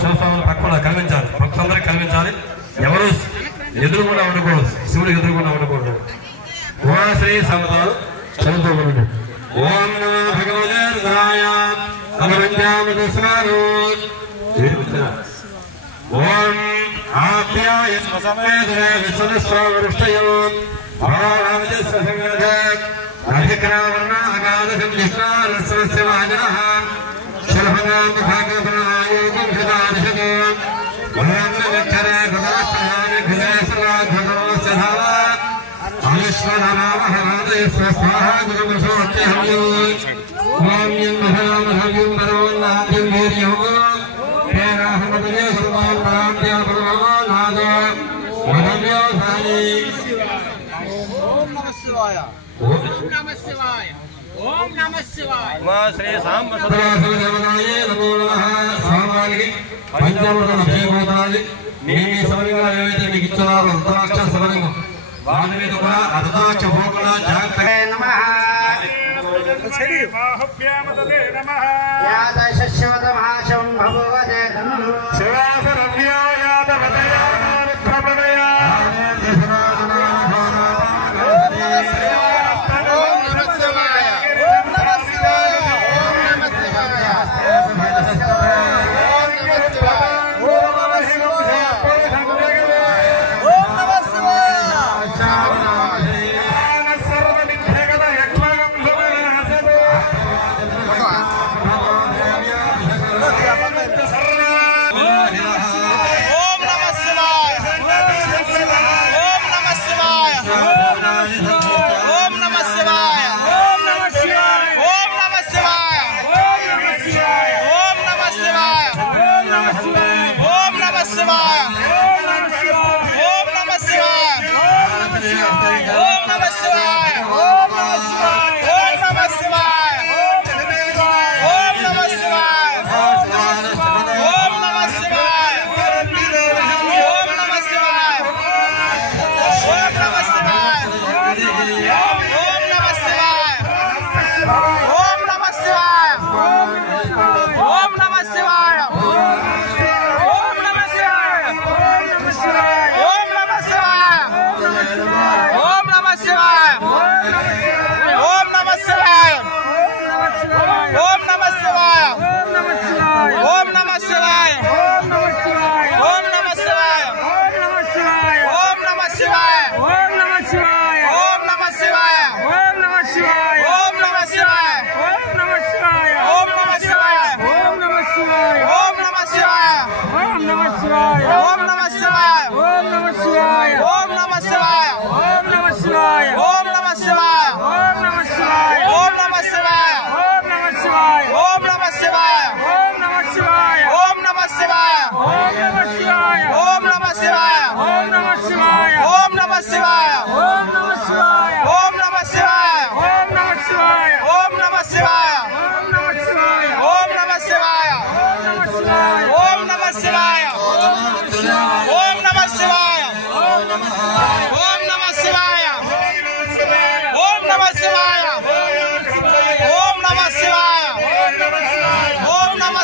సోఫాలు పక్కన కనిపించాలి. భక్తులందరూ కనిపించాలి. ఎవరు ఎదురుకుండా ఉండకూడదు. శివుడు ఎదురుకుండా ఉండకూడదు. శ్రీ సమతాలు చదువుకోకూడదు. ఓం నమో భగవతే రుద్రాయ అమరంజామృతస్నారు. ఓం ఆప్యాయ సమేతరే విశ్వదస్వామృష్టయో భగవానామజస్వ సంగత అధిక్రావర్ణ అగాధం జిష్ణారస్వస్య వాజనః శర్వనామ భాగవతనాయోగం సదాశతో వరన్నవిచ్చరే గదాశ్రయాని ఘనేశ్వరాధ్వగోస్యధార ఆయుష్మనామహరాదయస్వ స్వాహా గురుమసోత్యహమ్యో ఓం యం మహామహవ్యం పరమోన్నాద్యం వీర్యోగో హేనాహమతయే సర్వాన్ పరాభ్య పరమో నాదో మహవ్యోధాని. ఓం నమః శివాయ. ఓం నమః శివాయ. ఓం నమః శివాయ. శ్రీ సాంబ సదాశివదేవతాయ నమో నమః. స్వామివారికి పంచామృత అభిషేకోతాలి. మీ శివలింగాలు ఏవైతే మీకు ఇస్తున్నారో రుద్రాక్ష శివలింగం వారి మీద కూడా ఆ రుద్రాక్ష పోకుండా జాగ్రత్తగా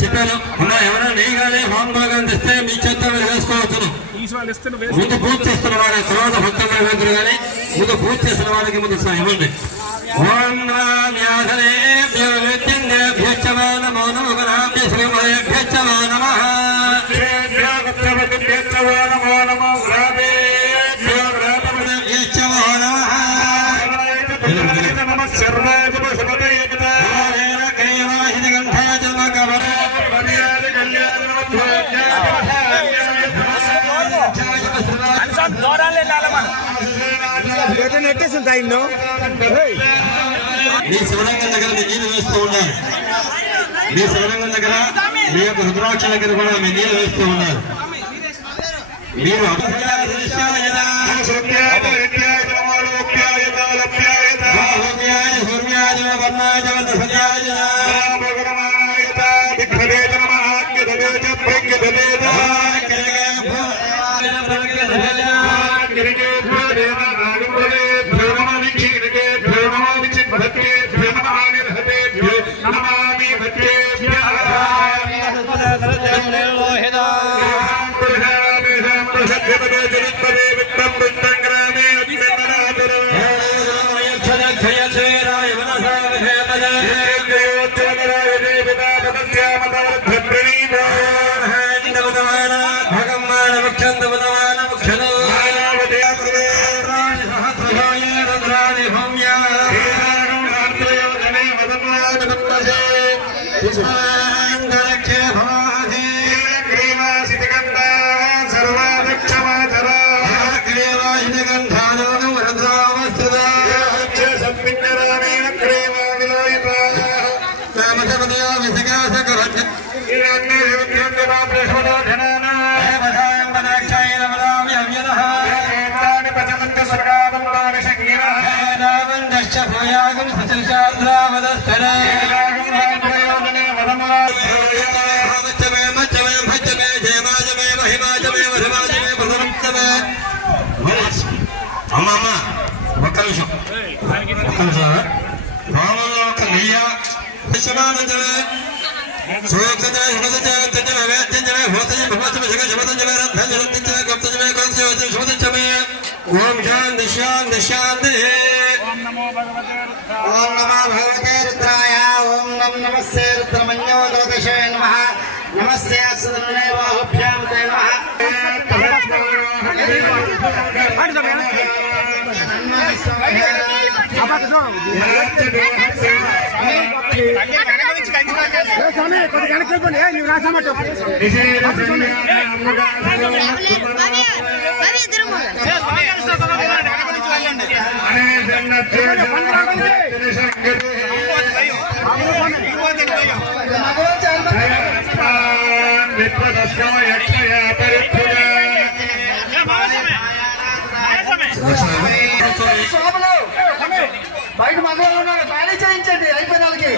చెప్పాను ఎవరైనా నెయ్యగానే హోమభాగం తెస్తే మీ చేత వేసుకోవచ్చును. ముందు పూజ చేస్తున్న వారి తర్వాత భక్తులు వేద్దరు కానీ ముందు పూజ చేసిన వారికి ముందు ఇవ్వండి. ఓం నమో నమో శ్రీమదేభ్యో నమః. మీ శివలింగం దగ్గర నీళ్ళు వేస్తూ ఉండాలి. మీ శివలింగం దగ్గర మీ యొక్క రుద్రాక్ష దగ్గర కూడా మీ నీళ్ళు వేస్తూ ఉండాలి. మీరు అమ్మ ఒక్క నిమిషం రామంలో ఒక నెయ్య ఓం శాంతి శాంతి శాంతి. ఓం నమో భగవతే రుద్రాయ. ఓం నమస్తే రుద్రమన్యో జ్యోతిషే నమః. నమస్తే సుదర్శనే బాహుభ్యాం తే నమః. బయట మగవాళ్ళు ఉన్నారు, ఖాళీ చేయించండి. అయిపోయిన వాళ్ళకి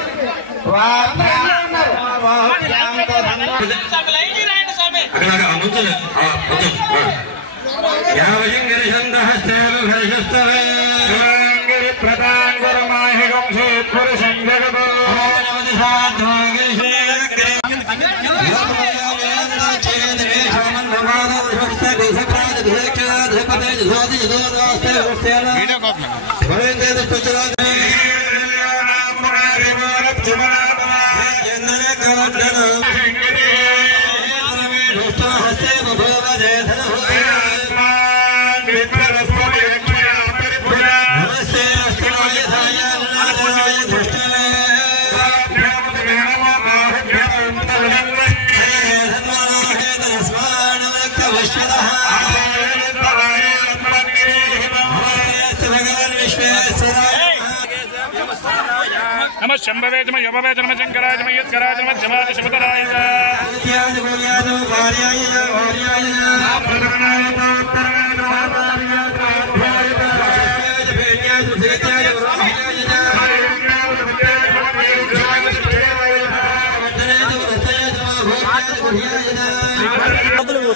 नमः शंभवे च योभवे च नमः शंकराय च मयस्कराय च मध्यमाय च शिवतराय च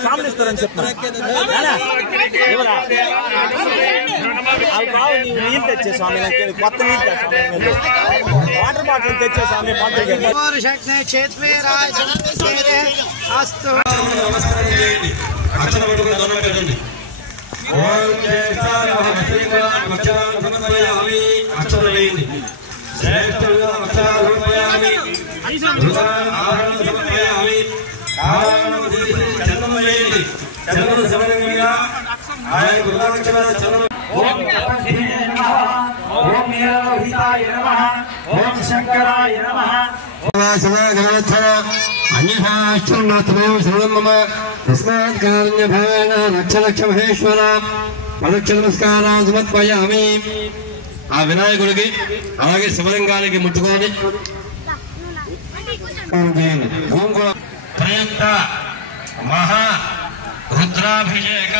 సాంబలు ఇస్తారని చెప్తున్నా నీళ్ళు తెచ్చే స్వామి కొత్త నీళ్ళు వాటర్ బాటిల్ తెచ్చే స్వామి ఓం శంకరాయ నమః లక్ష మహేశ్వర పదక్ష నమస్కారాలు సమర్పయామి. ఆ వినాయకుడికి అలాగే శివలింగానికి ముట్టుకొని ప్రయుక్త మహా రుద్రాభిషేక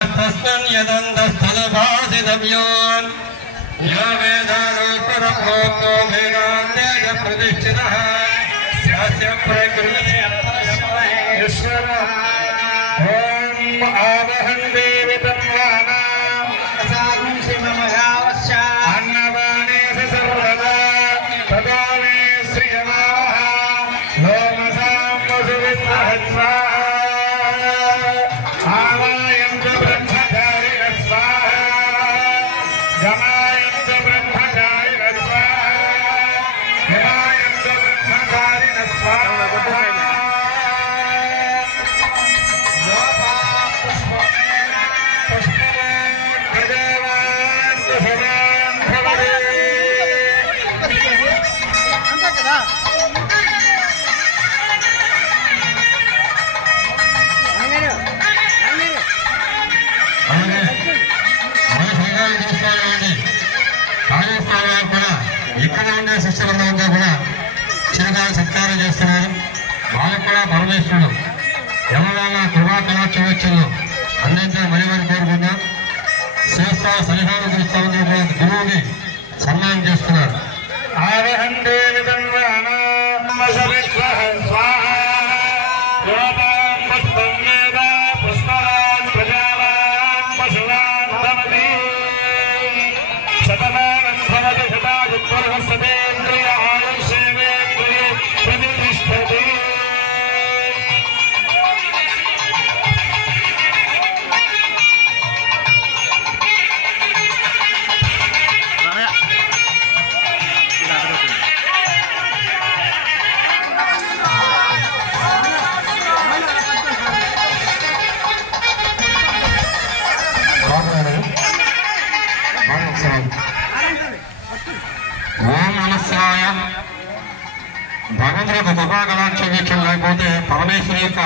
తస్మిన్ యదంతస్థలభాసితవ్యాన్ యో వేదారోపరప్రోక్తో వేదాంతేజ ప్రతిష్ఠితః స్యాస్య ప్రకృతి ఈశ్వరః. ఓం ఆవహం దేవి తన్వానాం అన్నవానేషు సర్వదా తదా మే శ్రియమాః లోమసాం వసువిత్రః స్వాహా ఆవాయంతు బ్రహ్మచారిణ స్వాహా గమాయంతు బ్రహ్మచారిణ స్వాహా హిమాయంతు బ్రహ్మచారిణ స్వాహా. ఇక్కడ ఉండే శిష్యులందరూ కూడా చిరకాల సత్కారం చేస్తున్నారు. వాళ్ళకు కూడా పరమేశ్వరుడు ఎవరైనా కృపా కళాక్షలు అందించడం మరి మరి కోరుకుందాం. శ్రేష్ఠ సన్నిధానం గురుస్తామని కూడా గురువుని సన్మానం చేస్తున్నారు. ఓం నమస్కారాయ. భగవంతులకు కృపా కళాక్షం లేకపోతే పరమేశ్వరు యొక్క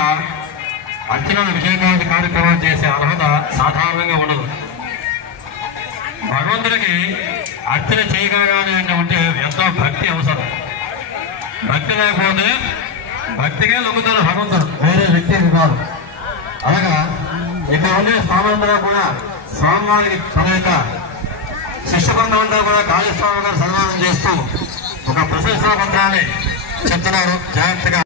అర్చనలు విజయకాంతి కార్యక్రమం చేసే అర్హత సాధారణంగా ఉండదు. భగవంతుడికి అర్చన చేయగలగాలి అంటే ఎంతో భక్తి అవసరం. భక్తి లేకపోతే భక్తిగా లొంగుతాడు భగవంతుడు, వేరే వ్యక్తికి కాదు. అలాగా ఇక్కడ ఉండే స్వాములందరూ కూడా స్వామివారికి తన యొక్క శిష్య బృందం అంతా కూడా కాళీస్వామి గారు సన్మానం చేస్తూ ఒక ప్రశంసా పత్రాన్ని చెప్తున్నారు. జాగ్రత్తగా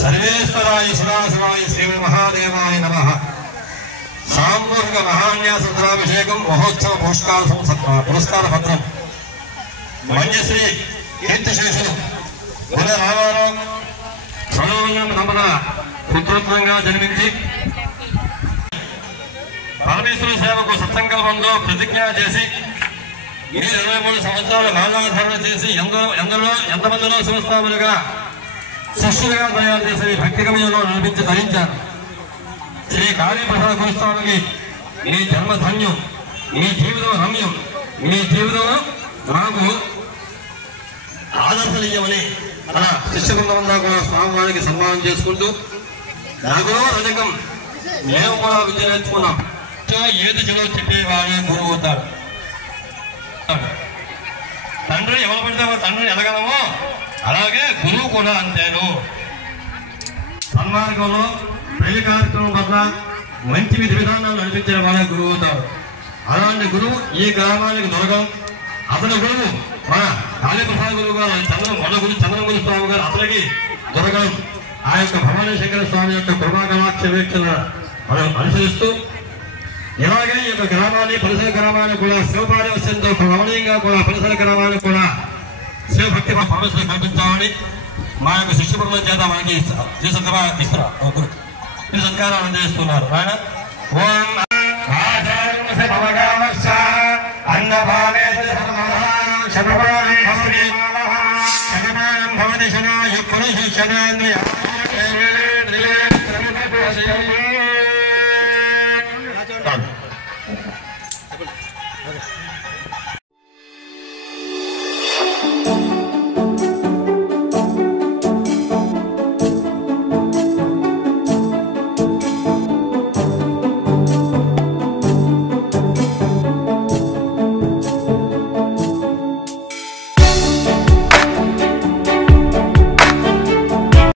సర్వేశ్వరాయ సదాశివాయ శ్రీ మహాదేవాయ నమః. సామూహిక మహాన్యాస రుద్రాభిషేకం మహోత్సవ పురస్కార పత్రం మంజశ్రీ కీర్తిశేషులు గుణ రామారావు సర్వోన్నత నమ్మన పుత్రత్వంగా జన్మించి పరమేశ్వర సేవకు సత్సంకల్పంతో ప్రతిజ్ఞ చేసి 23 సంవత్సరాలు మానవధారణ చేసి ఎంతమందిలో శివస్వాములుగా శిష్యులుగా తయారు చేసి భక్తి గమ్యంలో నడిపించి ధరించారు. శ్రీ కాళీప్రసాద గురుస్వామికి మీ జన్మధన్యం, మీ జీవితం రమ్యం, మీ జీవితం నాకు ఆదర్శనీయమని అలా శిష్య బృందమంతా కూడా స్వామివారికి సన్మానం చేసుకుంటూ నాగో రజకం మేము కూడా విద్య నేర్చుకున్నాం. ఏది చెలో చెప్పేవాడే గురువు అవుతాడు. తండ్రి ఎవరు పడితే తండ్రిని ఎదగలమో అలాగే గురువు కూడా అంతేను. సన్మార్గంలో పెళ్లి కార్యక్రమం పట్ల మంచి విధి విధానాలు నడిపించిన వాళ్ళే గురువు అవుతాడు. అలాంటి గురువు ఈ గ్రామానికి దొరకం. అతని గురువు మన కాళీప్రసాద్ గురువు గారు చంద్రగురు స్వామి గారు అతనికి దొరకడం. ఆ యొక్క భవానీ శంకర స్వామి యొక్క కృపాకటాక్ష వీక్షణ మనం అనుసరిస్తూ ఇలాగే ఈ యొక్క గ్రామాన్ని పరిసర గ్రామాన్ని కూడా శివపారివశ్యంతో రమణీయంగా కూడా పరిసర గ్రామాన్ని కూడా శివభక్తి ప్రవేశం కల్పించామని మా యొక్క శిష్య బృందం చేత మనకి సత్కారాలు అందజేస్తున్నారు. ఆయన ఓం భవతి